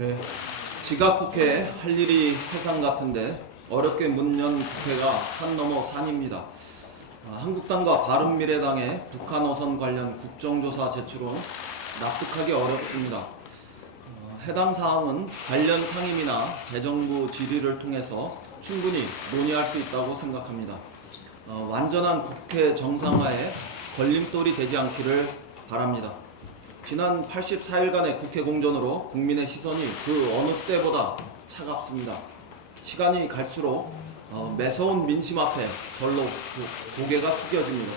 네. 지각국회 할 일이 세상 같은데 어렵게 문 연 국회가 산 넘어 산입니다. 한국당과 바른미래당의 북한 어선 관련 국정조사 제출은 납득하기 어렵습니다. 해당 사항은 관련 상임이나 대정부 질의를 통해서 충분히 논의할 수 있다고 생각합니다. 완전한 국회 정상화에 걸림돌이 되지 않기를 바랍니다. 지난 84일간의 국회 공전으로 국민의 시선이 그 어느 때보다 차갑습니다. 시간이 갈수록 매서운 민심 앞에 절로 고개가 숙여집니다.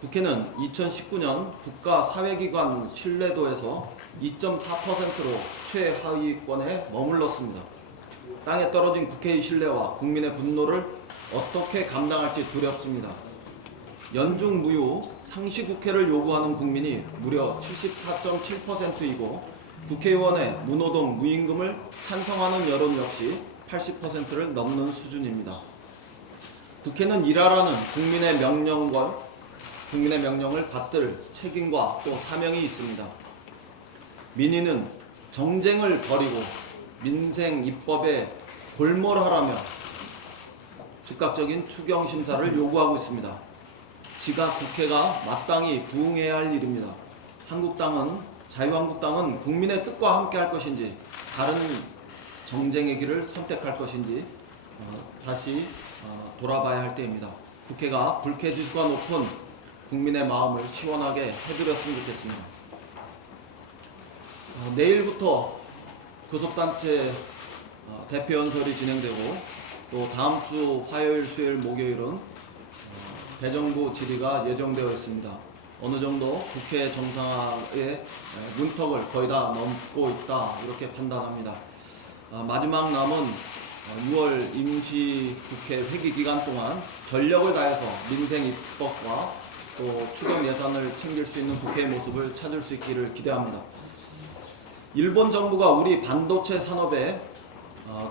국회는 2019년 국가사회기관 신뢰도에서 2.4%로 최하위권에 머물렀습니다. 땅에 떨어진 국회의 신뢰와 국민의 분노를 어떻게 감당할지 두렵습니다. 연중무휴 상시국회를 요구하는 국민이 무려 74.7%이고 국회의원의 무노동 무임금을 찬성하는 여론 역시 80%를 넘는 수준입니다. 국회는 일하라는 국민의 명령을 받들 책임과 또 사명이 있습니다. 민의는 정쟁을 벌이고 민생 입법에 골몰하라며 즉각적인 추경심사를 요구하고 있습니다. 지각 국회가 마땅히 부응해야 할 일입니다. 자유한국당은 국민의 뜻과 함께 할 것인지 다른 정쟁의 길을 선택할 것인지 다시 돌아봐야 할 때입니다. 국회가 불쾌지수가 높은 국민의 마음을 시원하게 해드렸으면 좋겠습니다. 내일부터 교섭단체 대표연설이 진행되고 또 다음 주 화요일, 수요일, 목요일은 대정부 질의가 예정되어 있습니다. 어느 정도 국회 정상화의 문턱을 거의 다 넘고 있다 이렇게 판단합니다. 마지막 남은 6월 임시국회 회기 기간 동안 전력을 다해서 민생 입법과 또 추경 예산을 챙길 수 있는 국회의 모습을 찾을 수 있기를 기대합니다. 일본 정부가 우리 반도체 산업에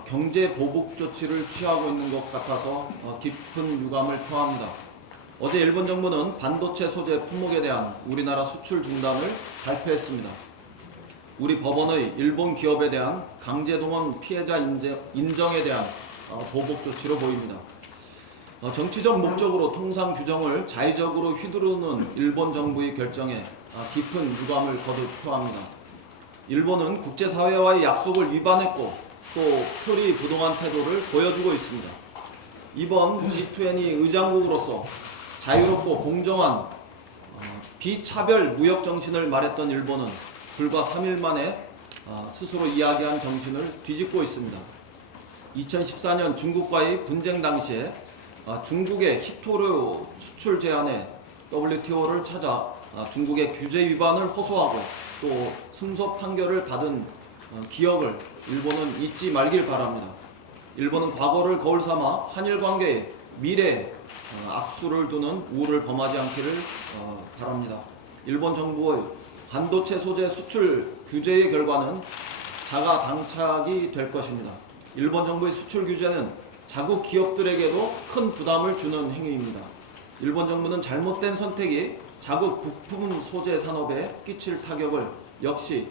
경제 보복 조치를 취하고 있는 것 같아서 깊은 유감을 표합니다. 어제 일본 정부는 반도체 소재 품목에 대한 우리나라 수출 중단을 발표했습니다. 우리 법원의 일본 기업에 대한 강제동원 피해자 인정에 대한 보복 조치로 보입니다. 정치적 목적으로 통상 규정을 자의적으로 휘두르는 일본 정부의 결정에 깊은 유감을 거듭 표합니다. 일본은 국제사회와의 약속을 위반했고 또 표리부동한 태도를 보여주고 있습니다. 이번 G20 의장국으로서 자유롭고 공정한 비차별 무역 정신을 말했던 일본은 불과 3일 만에 스스로 이야기한 정신을 뒤집고 있습니다. 2014년 중국과의 분쟁 당시에 중국의 히토류 수출 제한에 WTO를 찾아 중국의 규제 위반을 호소하고 또 승소 판결을 받은 기억을 일본은 잊지 말길 바랍니다. 일본은 과거를 거울 삼아 한일 관계에 미래에 악수를 두는 우를 범하지 않기를 바랍니다. 일본 정부의 반도체 소재 수출 규제의 결과는 자가당착이 될 것입니다. 일본 정부의 수출 규제는 자국 기업들에게도 큰 부담을 주는 행위입니다. 일본 정부는 잘못된 선택이 자국 부품 소재 산업에 끼칠 타격을 역시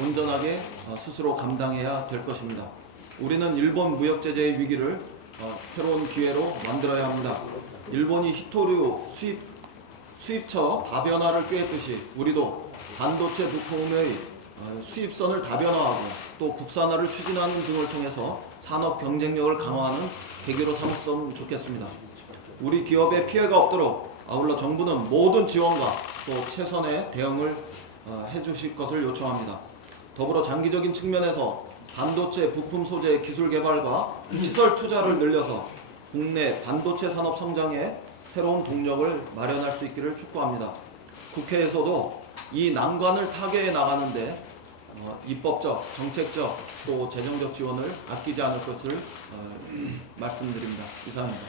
온전하게 스스로 감당해야 될 것입니다. 우리는 일본 무역 제재의 위기를 새로운 기회로 만들어야 합니다. 일본이 히토류 수입처 다변화를 꾀했듯이 우리도 반도체 부품의 수입선을 다변화하고 또 국산화를 추진하는 등을 통해서 산업 경쟁력을 강화하는 계기로 삼았으면 좋겠습니다. 우리 기업에 피해가 없도록 아울러 정부는 모든 지원과 또 최선의 대응을 해주실 것을 요청합니다. 더불어 장기적인 측면에서 반도체 부품 소재 기술 개발과 시설 투자를 늘려서 국내 반도체 산업 성장에 새로운 동력을 마련할 수 있기를 촉구합니다. 국회에서도 이 난관을 타개해 나가는데 입법적, 정책적, 또 재정적 지원을 아끼지 않을 것을 말씀드립니다. 이상입니다.